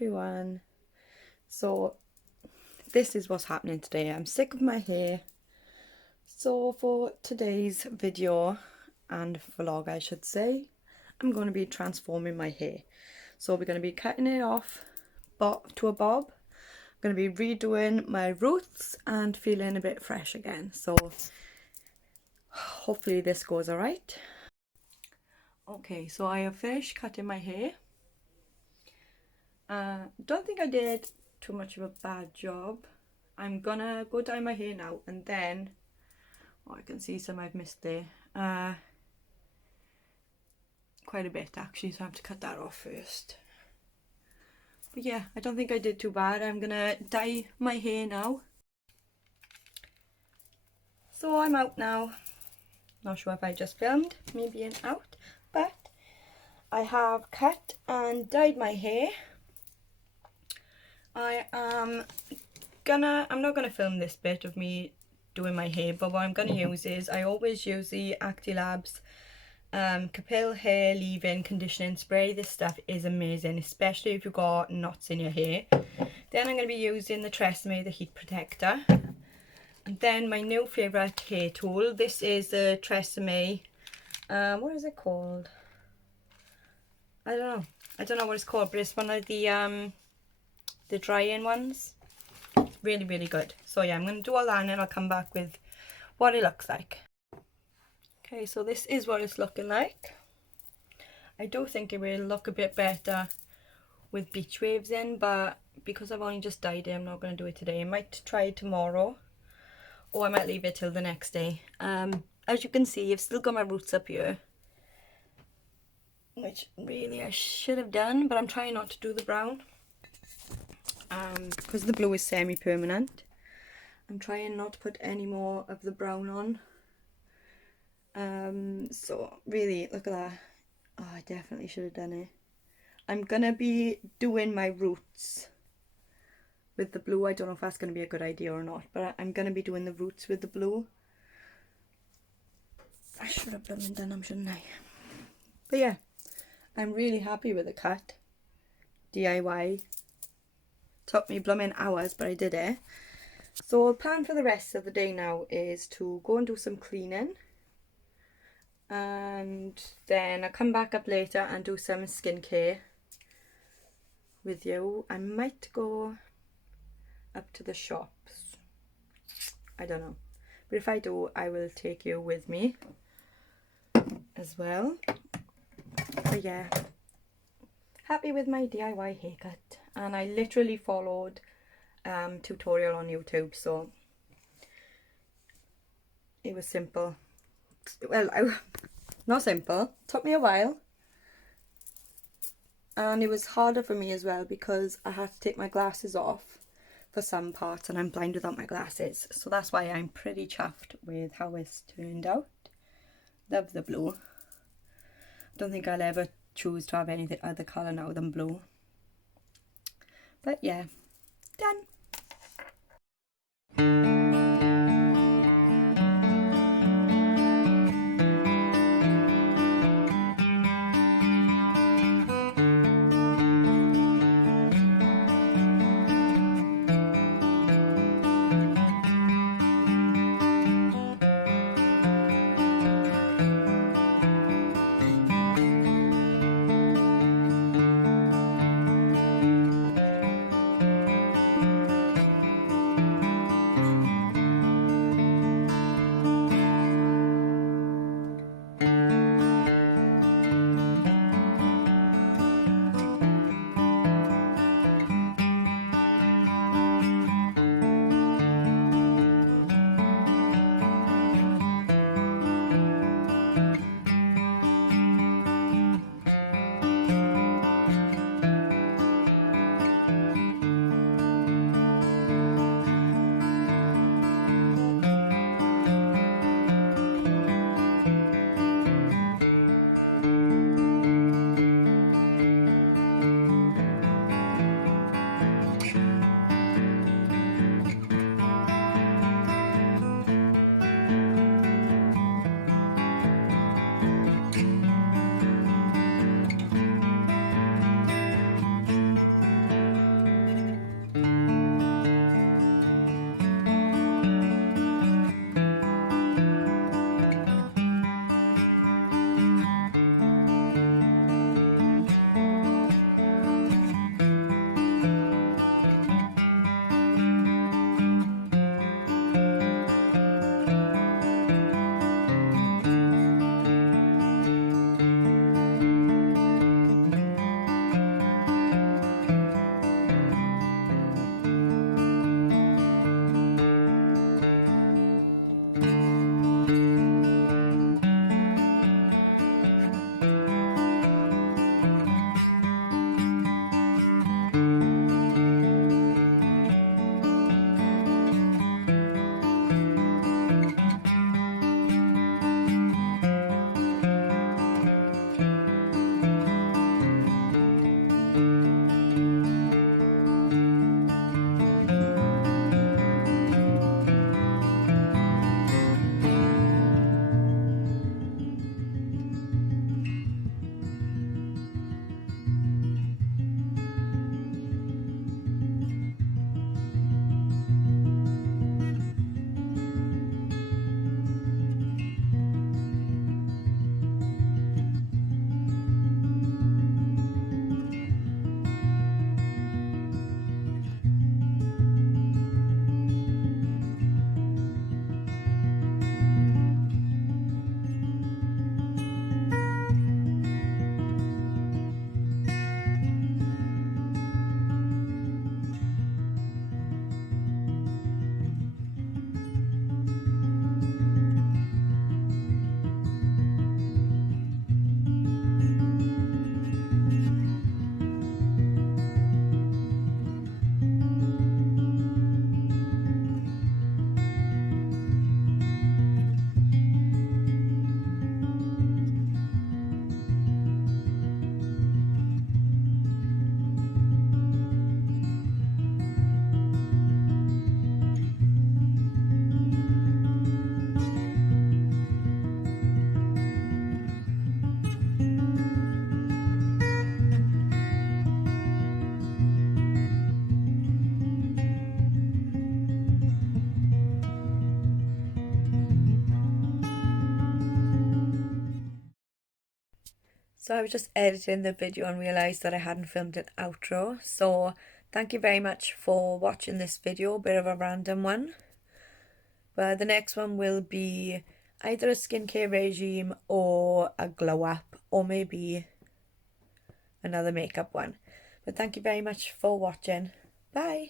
everyone. So this is what's happening today. I'm sick of my hair. So for today's video and vlog, I should say, I'm going to be transforming my hair. So we're going to be cutting it off to a bob. I'm going to be redoing my roots and feeling a bit fresh again. So hopefully this goes alright. Okay, so I have finished cutting my hair. Don't think I did too much of a bad job. I'm gonna go dye my hair now, and then I can see some I've missed there, quite a bit actually, so I have to cut that off first. But yeah, I don't think I did too bad. I'm gonna dye my hair now. So I'm out now. Not sure if I just filmed me being out, but I have cut and dyed my hair. I'm not gonna film this bit of me doing my hair, but what I'm gonna use is, I always use the Actilabs Capil hair leave-in conditioning spray. This stuff is amazing, especially if you've got knots in your hair. Then I'm going to be using the Tresemme, the heat protector, and then my new favourite hair tool. This is the Tresemme, what is it called? I don't know what it's called, but it's one of the dry-in ones. Really, really good. So yeah, I'm going to do all that and then I'll come back with what it looks like. Okay, so this is what it's looking like. I do think it will look a bit better with beach waves in, but because I've only just dyed it, I'm not going to do it today. I might try it tomorrow, or I might leave it till the next day. As you can see, I've still got my roots up here, which really I should have done, but I'm trying not to do the brown. Because the blue is semi-permanent, I'm trying not to put any more of the brown on. So really, look at that. Oh, I definitely should have done it. I'm gonna be doing my roots with the blue. I don't know if that's gonna be a good idea or not, but I'm gonna be doing the roots with the blue. I should have done them, shouldn't I? But yeah, I'm really happy with the cut. DIY. Took me blooming hours, but I did it. So the plan for the rest of the day now is to go and do some cleaning, and then I'll come back up later and do some skincare with you. I might go up to the shops, I don't know, but if I do, I will take you with me as well. But yeah, happy with my DIY haircut, and I literally followed tutorial on YouTube, so it was simple. Well, not simple, took me a while, and it was harder for me as well because I had to take my glasses off for some parts and I'm blind without my glasses, so that's why I'm pretty chuffed with how it's turned out. Love the blue. Don't think I'll ever choose to have any other colour now than blue. But yeah, done. So I was just editing the video and realised that I hadn't filmed an outro. So thank you very much for watching this video, a bit of a random one. But the next one will be either a skincare regime or a glow up, or maybe another makeup one. But thank you very much for watching. Bye!